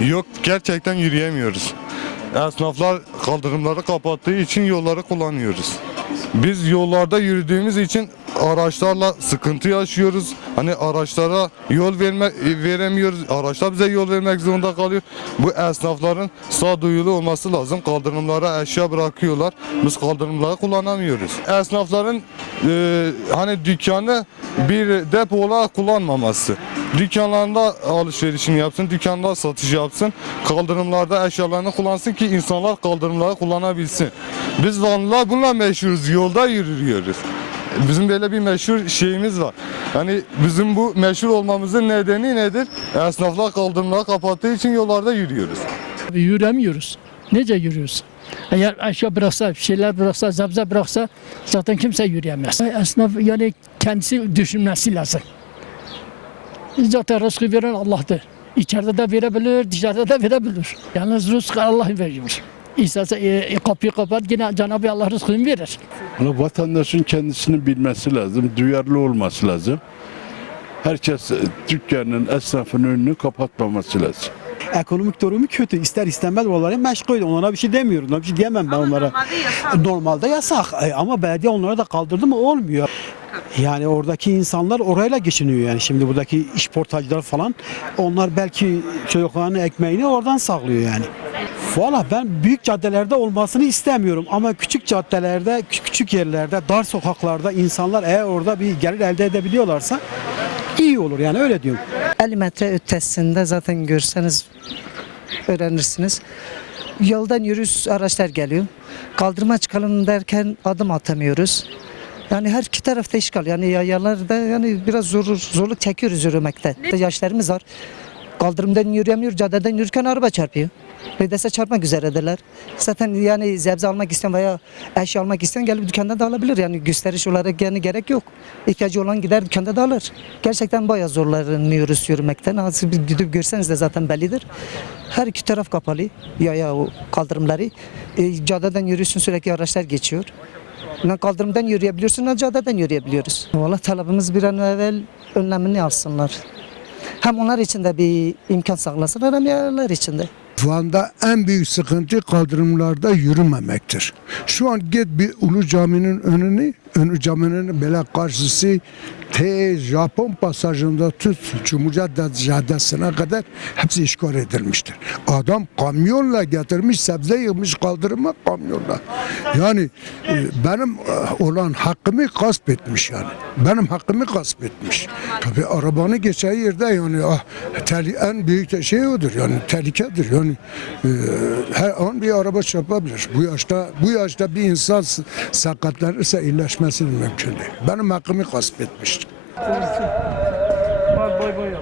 Yok gerçekten yürüyemiyoruz. Esnaflar kaldırımları kapattığı için yolları kullanıyoruz. Biz yollarda yürüdüğümüz için araçlarla sıkıntı yaşıyoruz. Hani araçlara yol verme, veremiyoruz. Araçlar bize yol vermek zorunda kalıyor. Bu esnafların sağduyulu olması lazım. Kaldırımlara eşya bırakıyorlar. Biz kaldırımları kullanamıyoruz. Esnafların e, hani dükkanı bir depo olarak kullanmaması. Dükkanlarında alışverişini yapsın, dükkanda satış yapsın. Kaldırımlarda eşyalarını kullansın ki insanlar kaldırımları kullanabilsin. Biz Vanlılar bununla meşhuruz. Yolda yürüyoruz. Bizim böyle bir meşhur şeyimiz var. Yani bizim bu meşhur olmamızın nedeni nedir? Esnaflar kaldırımları kapattığı için yollarda yürüyoruz. Yürüyemiyoruz. Nece yürüyoruz? Eğer aşağı bıraksa, şeyler bıraksa, zabza bıraksa zaten kimse yürüyemez. Esnaf yani kendisi düşünmesi lazım. Zaten rızkı veren Allah'tır. İçeride de verebilir, dışarıda da verebilir. Yalnız rızkı Allah veriyor. İsterse e, kapıyı kapat yine Cenab-ı Allah rızkını verir. Ama vatandaşın kendisini bilmesi lazım, duyarlı olması lazım. Herkes e, dükkanın, esnafın önünü kapatmaması lazım. Ekonomik durumu kötü. İster istemez onları meşgul. Onlara bir şey demiyorum. Ona bir şey diyemem ben onlara. Normalde yasak. Normalde yasak. E, Ama belediye onlara da kaldırdı mı olmuyor. Yani oradaki insanlar orayla geçiniyor yani. Şimdi buradaki iş portacılar falan onlar belki çocuklarının ekmeğini oradan sağlıyor yani. Valla ben büyük caddelerde olmasını istemiyorum ama küçük caddelerde, kü- küçük yerlerde, dar sokaklarda insanlar eğer orada bir gelir elde edebiliyorlarsa iyi olur yani öyle diyorum. 50 metre ötesinde zaten görseniz öğrenirsiniz. Yoldan yürüyüş araçlar geliyor. Kaldırıma çıkalım derken adım atamıyoruz. Yani her iki tarafta işgal. Yani yayalarda yani biraz zor, zorluk çekiyoruz yürümekte. Yaşlarımız var. Kaldırımdan yürüyemiyor, caddeden yürürken araba çarpıyor. Neredeyse çarpmak üzeredirler. Zaten yani zebze almak isteyen veya eşya almak isteyen gelip dükkanda da alabilir. Yani gösteriş olarak yani gerek yok. İhtiyacı olan gider dükkanda da alır. Gerçekten bayağı zorlanıyoruz yürümekten. Nasıl bir gidip görseniz de zaten bellidir. Her iki taraf kapalı. Ya ya o kaldırımları. E, caddeden yürüyorsun sürekli araçlar geçiyor. Ne kaldırımdan yürüyebiliyorsun ne caddeden yürüyebiliyoruz. Valla talebimiz bir an evvel önlemini alsınlar. Hem onlar için de bir imkan sağlasınlar hem yayalar için de. Van'da en büyük sıkıntı kaldırımlarda yürümemektir. Şu an git bir Ulu Cami'nin önünü, önü caminin böyle karşısı T Japon pasajında tut Cumhuriyet Caddesi'ne kadar hepsi işgal edilmiştir. Adam kamyonla getirmiş sebze yığmış kaldırıma kamyonla. Yani e, benim e, olan hakkımı gasp etmiş yani. Benim hakkımı gasp etmiş. Tabii arabanı geçeceği yerde yani ah, en büyük şey odur yani tehlikedir. Yani e, her an bir araba çarpabilir. Bu yaşta bu yaşta bir insan sakatlanırsa iyileşmesi etmesinin mümkündü. Benim hakkımı gasp etmişti. Bak boy boy